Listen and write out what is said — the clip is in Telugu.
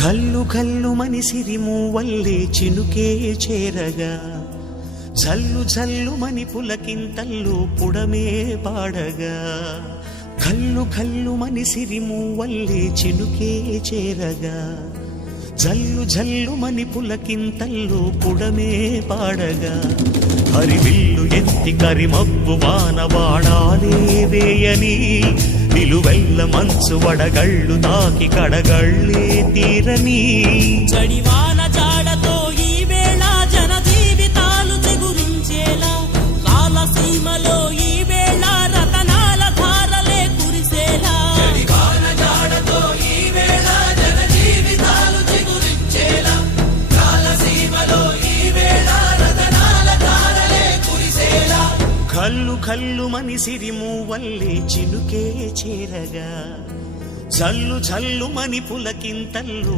కల్లు కల్లు మని సిరిమూవల్లే చినుకే చేరగా జల్లు జల్లు మని పులకింతల్లు పుడమే పాడగా కల్లు కల్లు మని సిరిమూవల్లే చినుకే చేరగా జల్లు జల్లు మని పులకింతల్లు పుడమే పాడగా హరివిల్లు ఎత్తి కరిమబ్బు వానవాడాలే వేయని నిలువెల్ల మంచు వడగళ్ళు తాకి కడగళ్ళే తీరని చడివాన జాడతో ఈ వేళ జన జీవితాలు చిగురించేలా రాలసీమలో ఈ వేళ రతనాల ధారలే కురిసేలా చడివాన జాడతో ఈ వేళ జన జీవితాలు చిగురించేలా రాలసీమలో ఈ వేళ రతనాల ధారలే కురిసేలా కల్లు కల్లు మని సిరిమూవల్లే చినుకే చేరగా జల్లు జల్లు మని పులకింతల్లు